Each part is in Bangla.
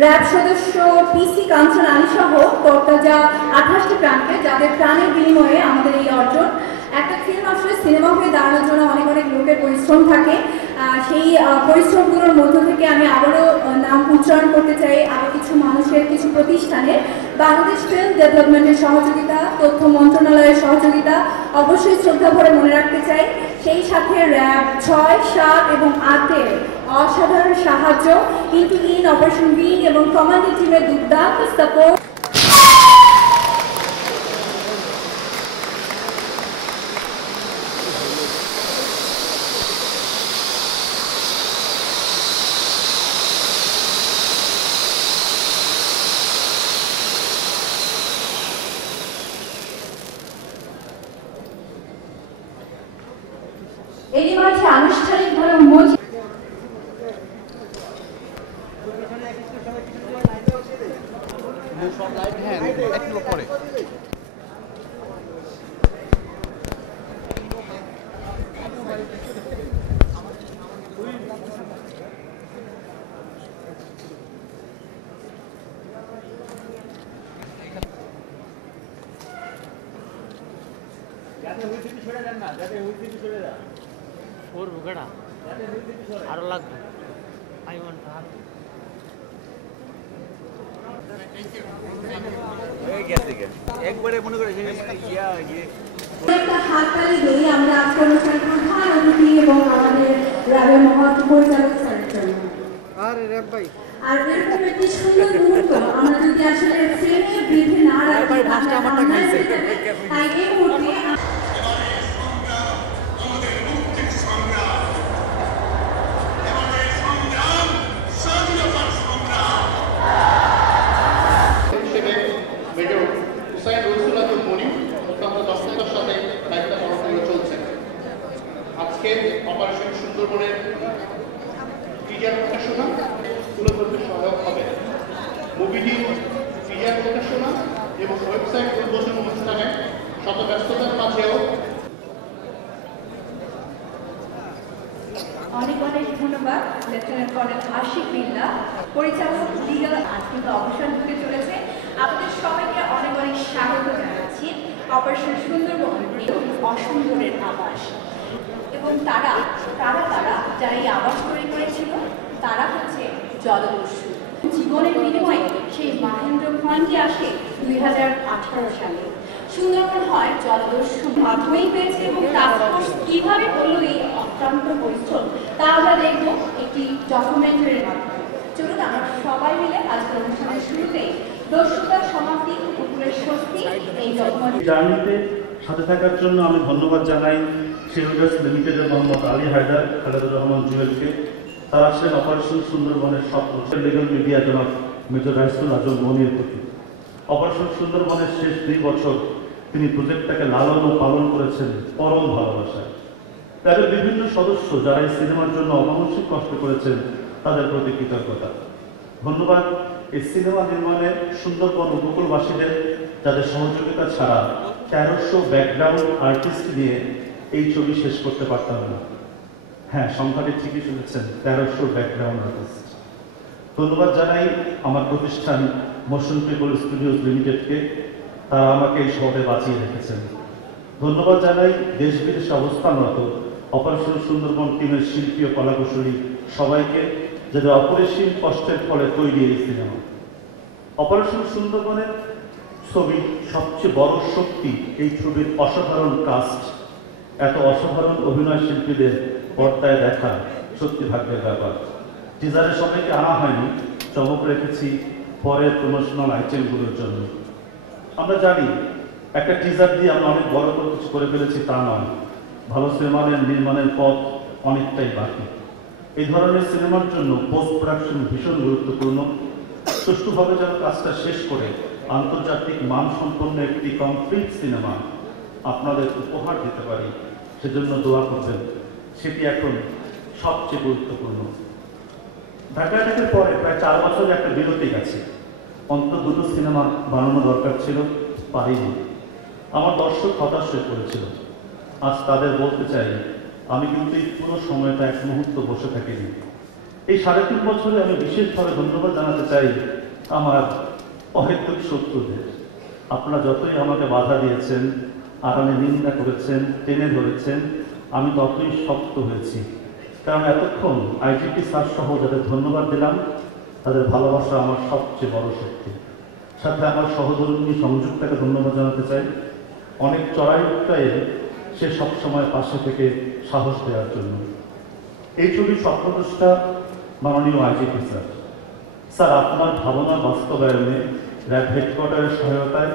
র্যাব সদস্য পিসি কাঞ্চন আলী সহ তরতাজা 28টি প্রাণকে, যাদের প্রাণের বিনিময়ে আমাদের এই অর্জন। একটা ফিল্ম আসলে সিনেমা হয়ে দাঁড়ানোর জন্য অনেক অনেক লোকের পরিশ্রম থাকে। সেই পরিশ্রমগুলোর মধ্য থেকে আমি আবারও নাম উচ্চারণ করতে চাই আরও কিছু মানুষের, কিছু প্রতিষ্ঠানের। বাংলাদেশ ফিল্ম ডেভেলপমেন্টের সহযোগিতা, তথ্য মন্ত্রণালয়ের সহযোগিতা অবশ্যই শ্রদ্ধা ভরে মনে রাখতে চাই। সেই সাথে র্যাব 6, 7 এবং 8-এর অসাধারণ সাহায্য, ইনটু ইন, অপারেশন উইং এবং কমান্ডো টিমের দুর্দান্ত সাপোর্ট। এরই মাঝে আনুষ্ঠানিকভাবে উন্মোচিত আরো লাগবে একবারে মনে করে হাততালি দিই আমরা আজকে অনুষ্ঠানের প্রধান অতিথি এবং আমাদের র্যাবের মহৎ পরিচালক স্যারের জন্য। আর এরকম একটি সুন্দর মুহূর্ত আমরা যদি আসলে ফ্রেমে বেঁধে না রাখি, তাই এই মুহূর্তে অপারেশন সুন্দরবনের টিজার প্রকাশনা তুলে ধরতে সহায়ক হবে। মুভিটি টিজার প্রকাশনা এবং ওয়েবসাইট উদ্বোধন অনুষ্ঠানে শত ব্যস্ততার মাঝেও অনেক অনেক ধন্যবাদ লেফটেন্যান্ট কর্নেল আশিক বিল্লাহ, পরিচালক লিগাল। আজ কিন্তু অবসর হতে চলেছে। আপনাদের সবাইকে অনেক অনেক স্বাগত জানাচ্ছি অপারেশন সুন্দরবন অসুন্দরের আবাস। এবং তারা যারা এই আবাস তৈরি করেছিল তারা হচ্ছে জলদস্যু। জীবনের বিনিময়ে সেই মাহেন্দ্র ফান্ডটি আসে 2018 সালে। সুন্দরবন হয় জলদস্যু মাধ্যমেই পেয়েছে এবং টাস্কফোর্স কীভাবে করলো এই অক্লান্ত পরিশ্রম তা আমরা দেখব একটি ডকুমেন্টারির মাধ্যমে। চলুন আমরা সবাই মিলে আজকের অনুষ্ঠানের শুরুতেই দস্যুতার সমাপ্তি, উপকূলের স্বস্তি এই জার্নিতে সাথে থাকার জন্য আমি ধন্যবাদ জানাই শেরুডাস লিমিটেডের মোহাম্মদ আলী হায়দার, খালেদুর রহমান জুয়েলকে। তারা আসলেন অপারেশন সুন্দরবনের স্বপ্ন লিগাল মিডিয়া জনাব মেজর রাইসুল আজম মনির প্রতি। অপারেশন সুন্দরবনের শেষ 2 বছর তিনি প্রজেক্টটাকে লালন ও পালন করেছেন পরম ভালোবাসায়। তাদের বিভিন্ন সদস্য যারা এই সিনেমার জন্য অমানসিক কষ্ট করেছেন তাদের প্রতি কৃতজ্ঞতা। ধন্যবাদ এই সিনেমা নির্মাণে সুন্দরবন উপকূলবাসীদের, যাদের সহযোগিতা ছাড়া 1300 ব্যাকগ্রাউন্ড আর্টিস্ট নিয়ে এই ছবি শেষ করতে পারতাম না। হ্যাঁ, সংখ্যাটি ঠিকই শুনেছেন, 1300 ব্যাকগ্রাউন্ড আর্টিস্ট। ধন্যবাদ জানাই আমার প্রতিষ্ঠান মোশন পিপল স্টুডিওস লিমিটেডকে, তারা আমাকে এই শহরে বাঁচিয়ে রেখেছেন। ধন্যবাদ জানাই দেশ বিদেশে অবস্থানরত অপারেশন সুন্দরবন টিমের শিল্পী ও কলাকুশলী সবাইকে, যাদের অপরিসীম কষ্টের ফলে তৈরি এই সিনেমা। অপারেশন সুন্দরবনের ছবি সবচেয়ে বড় শক্তি এই ছবির অসাধারণ কাস্ট। এত অসাধারণ অভিনয় শিল্পীদের পর্দায় দেখা সত্যি ভাগ্যের ব্যাপার। টিজারে সবাইকে আনা হয়নি, চমক রেখেছি পরের প্রমোশনাল আইটেমগুলোর জন্য। আমরা জানি একটা টিজার দিয়ে আমরা অনেক বড় কিছু করে ফেলেছি তা নয়, ভালো সিনেমার নির্মাণের পথ অনেকটাই বাকি। এই ধরনের সিনেমার জন্য পোস্ট প্রোডাকশন ভীষণ গুরুত্বপূর্ণ। সুষ্ঠুভাবে যেন কাজটা শেষ করে আন্তর্জাতিক মানসম্পন্ন একটি কমপ্লিট সিনেমা আপনাদের উপহার দিতে পারি, সেজন্য দোয়া করবেন। সেটি এখন সবচেয়ে গুরুত্বপূর্ণ। ঢাকা অ্যাটাকের পরে প্রায় 4 বছর একটা বিরতি গেছে। অন্তত 2টো সিনেমা বানানো দরকার ছিল, পারিনি। আমার দর্শক হতাশ হয়ে পড়েছিল। আজ তাদের বলতে চাই, আমি কিন্তু এই পুরো সময়টা এক মুহূর্ত বসে থাকিনি। এই 3.5 বছরে আমি বিশেষভাবে ধন্যবাদ জানাতে চাই আমার অহেতুক শত্রুদের। আপনারা যতই আমাকে বাধা দিয়েছেন, আরামে নিন্দা করেছেন, টেনে ধরেছেন, আমি ততই শক্ত হয়েছি। কারণ এতক্ষণ আইজিপি স্যার সহ যাদের ধন্যবাদ দিলাম, তাদের ভালোবাসা আমার সবচেয়ে বড় শক্তি। সাথে আমার সহধর্মী সংযুক্তাকে ধন্যবাদ জানাতে চাই। অনেক চড়াই উত্তরায় সে সবসময় পাশে থেকে সাহস দেওয়ার জন্য। এই ছবির স্বপ্নদ্রষ্টা মাননীয় আইজিপি স্যার। স্যার, আপনার ভাবনা বাস্তবায়নে র্যাব হেডকোয়ার্টারের সহায়তায়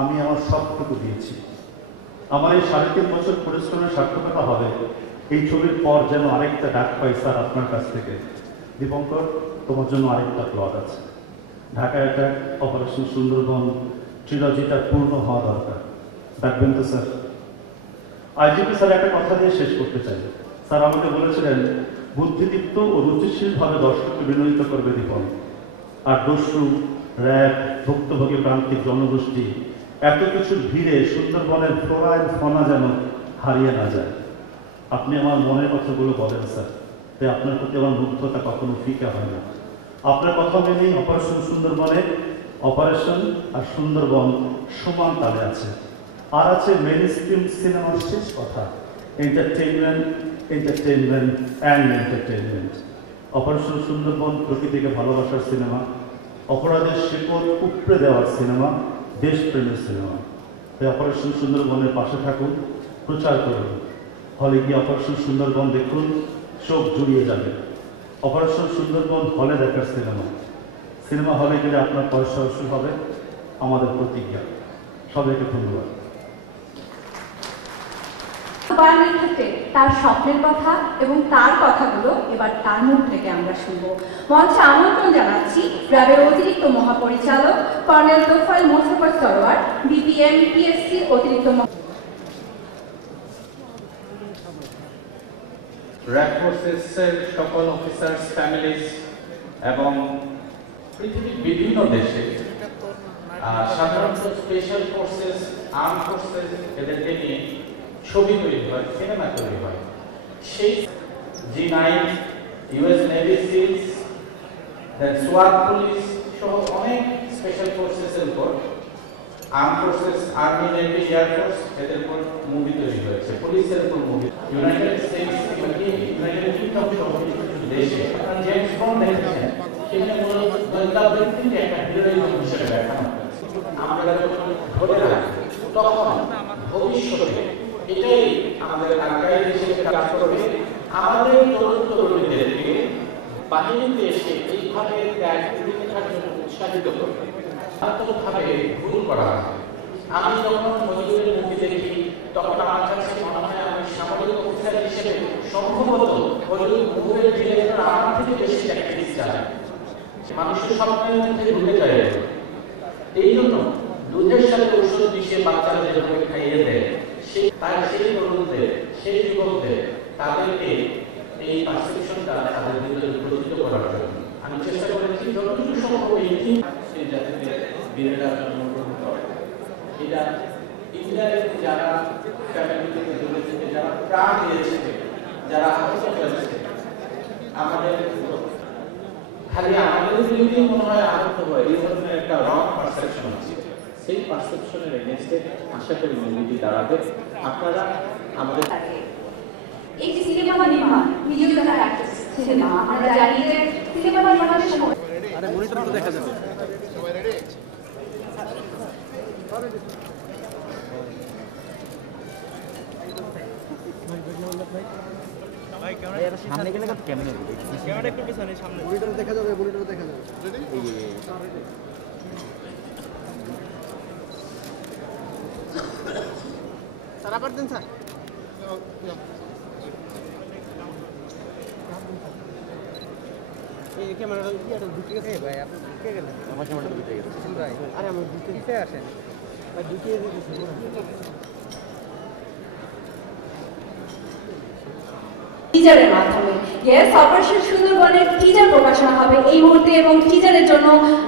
আমি আমার সবটুকু দিয়েছি। আমার এই 3.5 বছর পরিশ্রমের সার্থকতা হবে এই ছবির পর যেন আরেকটা ডাক পাই স্যার আপনার কাছ থেকে। দীপঙ্কর, তোমার জন্য আরেকটা প্লট আছে। ঢাকা অ্যাটাক, অপারেশন সুন্দরবন ট্রিলজিটা পূর্ণ হওয়া দরকার। ডাকবেন তো স্যার? আইজিপি স্যার একটা কথা দিয়ে শেষ করতে চাই। স্যার আমাকে বলেছিলেন বুদ্ধিদীপ্ত ও রুচিশীলভাবে দর্শককে বিনোদিত করবে দীপন। আর দস্যু, র্যাব, ভুক্তভোগী প্রান্তিক জনগোষ্ঠী এত কিছুর ভিড়ে সুন্দরবনের ফ্লোরা এন্ড ফনা যেন হারিয়ে না যায়। আপনি আমার মনের কথাগুলো বলেন স্যার, তাই আপনার প্রতি আমার মুগ্ধতা কখনো ফিকা হয় না। আপনার কথা মেনেই অপারেশন সুন্দরবনে অপারেশন আর সুন্দরবন সমান তালে আছে। আর আছে মেইন স্ট্রিম সিনেমার শেষ কথা, entertainment, entertainment and entertainment. Operation Sundarban প্রকৃতিকে ভালোবাসার সিনেমা, অপরাধের শিকড় উপড়ে দেওয়ার সিনেমা, দেশপ্রেমের সিনেমা। তাই অপারেশন সুন্দরবনের পাশে থাকুন, প্রচার করুন। হলে গিয়ে অপারেশন সুন্দরবন দেখুন, চোখ জুড়িয়ে যাবে। অপারেশন সুন্দরবন হলে দেখার সিনেমা। সিনেমা হলে গেলে আপনার পয়সা উসুল হবে, আমাদের প্রতিজ্ঞা। সবাইকে ধন্যবাদ। বায়ানের ক্ষেত্রে তার স্বপ্নের কথা এবং তার কথাগুলো এবার তার মুখ থেকে আমরা শুনবো। মঞ্চে আমন্ত্রণ জানাচ্ছি র্যাবের অতিরিক্ত মহাপরিচালক colonel Tofail Mosharraf Sarwar, BPM PSC অতিরিক্ত র্যাব ফোর্সেসের সকল অফিসার্স, ফ্যামিলিজ এবং পৃথিবীর বিভিন্ন দেশে সাধারণত স্পেশাল ফোর্সেস, আর্ম ফোর্সেস এদেরকে নিয়ে ছবি তৈরি হয়, সিনেমা তৈরি হয়। সেই G9, US নেভি সিলস, সোয়াট পুলিশ সহ অনেক স্পেশাল ফোর্সেসের উপর, arm forces, army, navy, air force এদের উপর মুভি তৈরি হয়েছে, পুলিশের উপর movie. United States, United Kingdom সহ কিছু দেশে আপনারা জেমস বন্ড দেখেছেন, সেখানে মূলত গোয়েন্দা ব্যক্তিকে একটা হিরোইজম হিসেবে দেখানো হয়েছে। আমরা যখন ধরে রাখি তখন ভবিষ্যতে এটাই আমাদের ঢাকায় হিসেবে কাজ করবে। আমাদের তরুণ তরুণীদেরকে বাহিনীতে এসে এইভাবে ত্যাগ প্রতিষ্ঠার জন্য উৎসাহিত করবে, ভাবে ভুল করা হয়। আমি যখন হলিউডের মুভি দেখি তখন আমার কাছে মনে হয় আমি সামরিক অফিসার হিসেবে সম্ভবত হলিউড মুভির ডিরেক্টর আমার থেকে বেশি প্র্যাকটিস চায়। মানুষের স্বপ্নের মধ্যে ঢুকে যায়। এই জন্য দুধের সাথে ঔষধ মিশিয়ে বাচ্চাদের যেভাবে খাইয়ে দেয়, সেই তরুণদের, সেই যুবকদের, তাদেরকে এই পারসেপশনটা তাদের ভিতরে প্রতিষ্ঠিত করার জন্য আমি চেষ্টা করেছি যতটুকু সম্ভব এই জাতিতে বীরেরা জন্মগ্রহণ করে। এটা ইন্ডিয়ার যারা ফ্যামিলি থেকে দূরে থেকে যারা প্রাণ দিয়েছে, যারা আহত হয়েছে, আমাদের খালি আমাদের যদি মনে হয় আহত হয়, এই ধরনের একটা রং পারসেপশন আছে। সেই পারসেপশনের এগেইনস্টে আশা করি মুভিটি দাঁড়াবে। আপনারা আমাদের একটি সিনেমা নির্মাণ নিজেও তার একটা সিনেমা। আমরা জানি যে সিনেমা নির্মাণের সময় আরে মনিটর তো দেখা যাবে। সবাই রেডি? সামনে গেলে কত ক্যামেরা একটু পিছনে, সামনে মনিটর দেখা যাবে, মনিটর দেখা যাবে। সারা পার দেন স্যার। এই ক্যামেরাটা কি এটা ঢুকে গেছে ভাই? আপনি ঢুকে গেলেন? আমার ক্যামেরাটা ঢুকে গেছে ভাই। আরে আমি ঢুকে আসেন ভাই, ঢুকিয়ে দিয়েছি টিজারের মাধ্যমে। ইয়েস, অপারেশন সুন্দরবনের টিজার প্রকাশনা হবে এই মুহূর্তে এবং টিজারের জন্য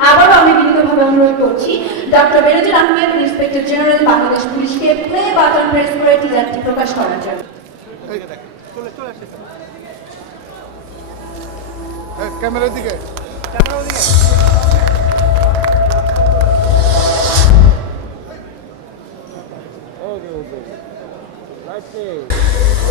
আবারও আমি বিনীতভাবে অনুরোধ করছি ডক্টর বেনজির আহমেদ, ইন্সপেক্টর জেনারেল, বাংলাদেশ পুলিশকে প্লে বাটন প্রেস করে টিজারটি প্রকাশ করার জন্য। ক্যামেরার দিকে Okay. Right there.